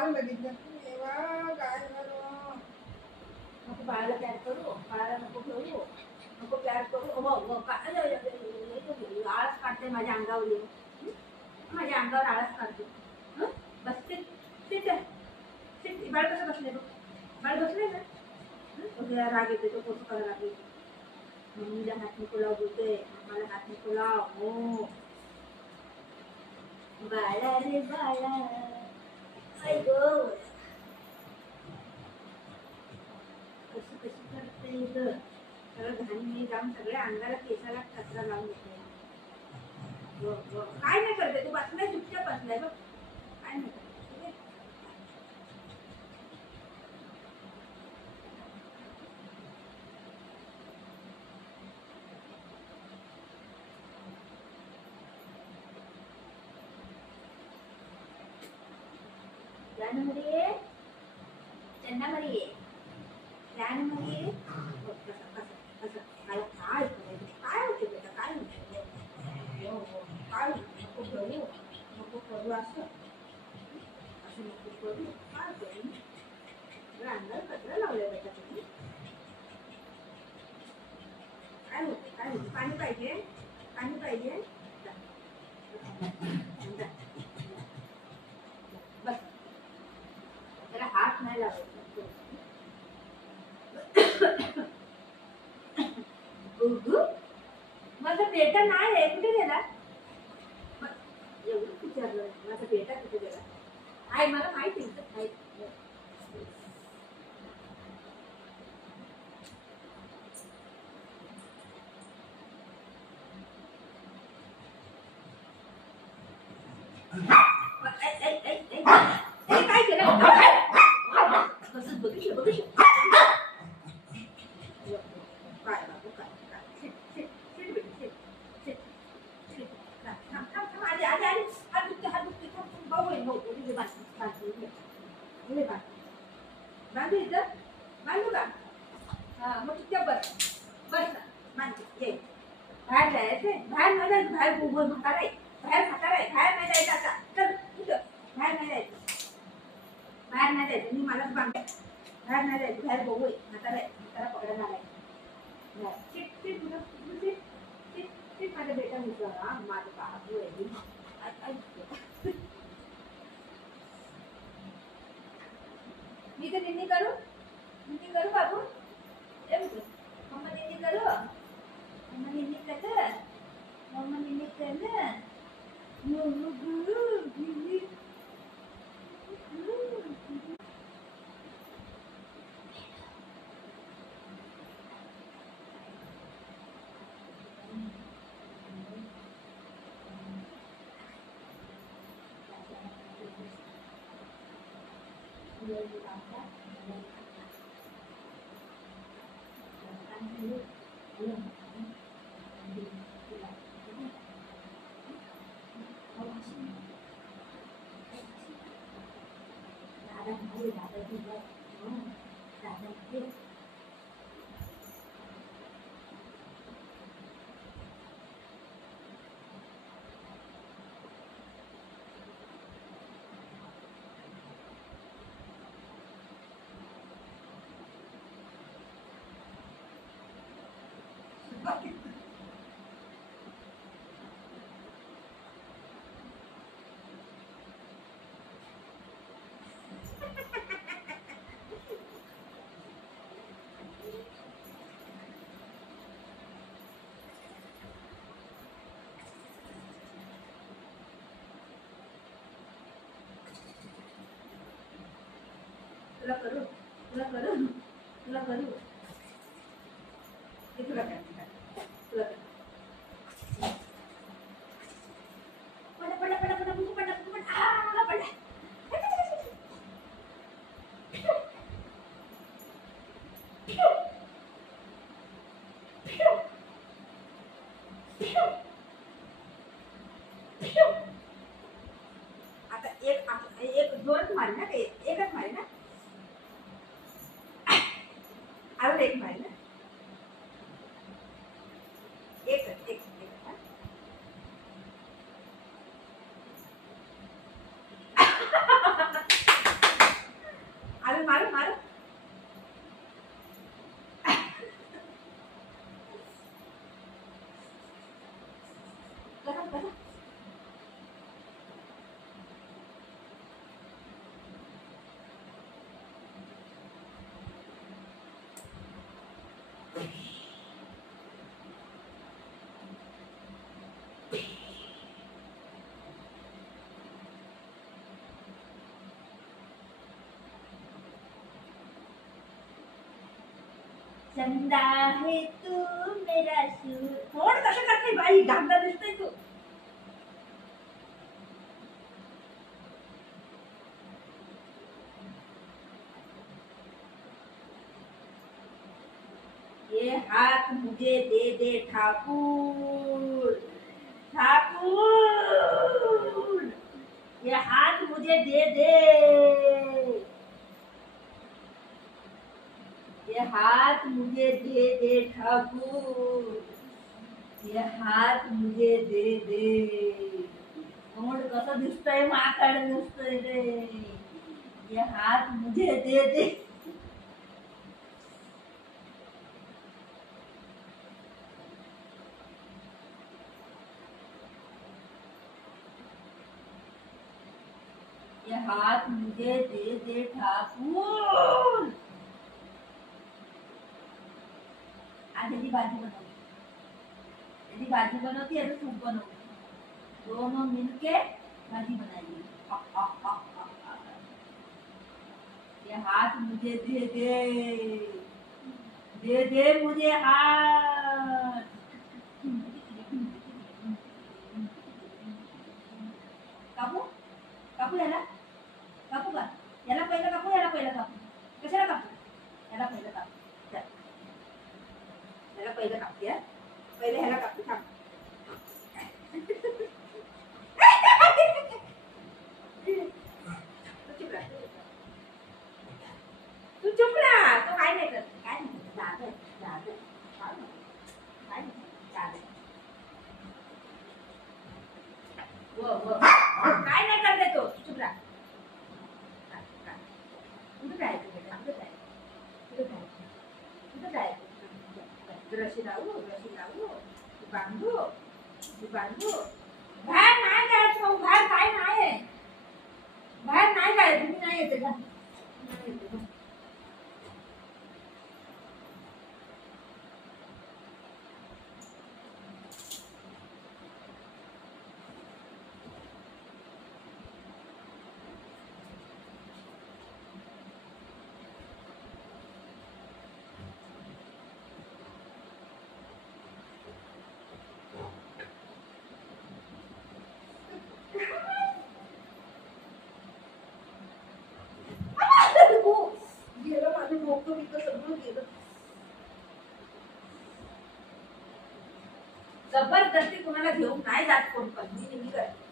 काल बघितलं तेव्हा काय करू नको बाळाला प्यार करू बाळाला नको घेऊ नको प्यार करू हो काय आळस काढते माझ्या अंगावर येऊन माझ्या अंगावर आळस काढते बस बाळ कसं बसले बघ बाळ बसले ना राग येते तो कसं करायला लागले मम्मीला हात नको लाव बोलते मला हात नको लाव हो बाळा रे बाळा कशी कशी करते ग सगळं घाणी जाऊन सगळ्या अंगाला केसाला कचरा लावून येते काय नाही करते तू बसलाय चुपचाप बसलाय बघ काय नाही करते January, January, January. Kalau kau kita kau, kau aku baru, asal aku baru, kau baru. Berangkat kerja lalu mereka tu. Kau, pani pakai. हाथ नहीं लगाओ माझा बेटा नाही आहे कुठे गेला एवढं विचारलं माझा बेटा कुठे गेला आई मला माहिती आहे काय केलं बांधू का मग तिथे बस बाहेर जायचंय बाहेर नाही जायचं बाहेर नाही जायचं आता चल कुठं बाहेर नाही जायचं मी मलाच बांधते बाहेर नाही जायचं बाहेर बघू म्हातारा पकडायला आलाय माझा बेटा मुलगा माझं बाबू आहे मी तर निन्नी करू बाबू मम्मा निन्नी करू मम्मा निन्नी कर तुला करू हे तुला काय आता एक दोन मार ना एकच मार ना अजून एक मार ना एक चंदा है तू मेरा सूर. थोडं कसं करते बाई, घामला दिसतोय तू. ये हाथ मुझे दे दे ठाकुर, ठाकुर. ये हाथ मुझे दे दे, ये हाथ मुझे दे दे ठाकुर, ये हात मुझे दे दे. तोंड कसं दिसतंय, माकड दिसतंय रे. ये हात मुझे दे दे. ये हात मुझे दे दे ठाकुर. आज याची भाजी बनवली, याची भाजी बनवती, याचं सूप बनवती, दोनों मिलके भाजी बनाई. ये हाथ मुझे दे दे, दे दे मुझे हाथ. कापू कापू याला, कापू का याला पहिलं कापू, याला पहिलं कापू. कशाला कापू, याला पहिलं कापू. याला पहिलं कापूया, पहिलं ह्याला कापू. थांब. तू चुप राहा, तो काय नाही करत, काय नाही करत. दादर दादर काय नाही दादर. वो काय नाही करते तो, चुप राहा. कुठं जायचं बेटा, कुठं जायचं, कुठं जायचं, कुठं जायचं. रशी लावू, रशी लावू, बांधू, बांधू. बाहेर नाही जायचं, बाहेर काय नाही, बाहेर नाही जायचं. तुम्ही नाही येते का, नाही येते. गेलं माझं डोकं बिकं सगळं गेलं. जबरदस्ती कुणाला घेऊन नाही जात कोण पण, मी करते.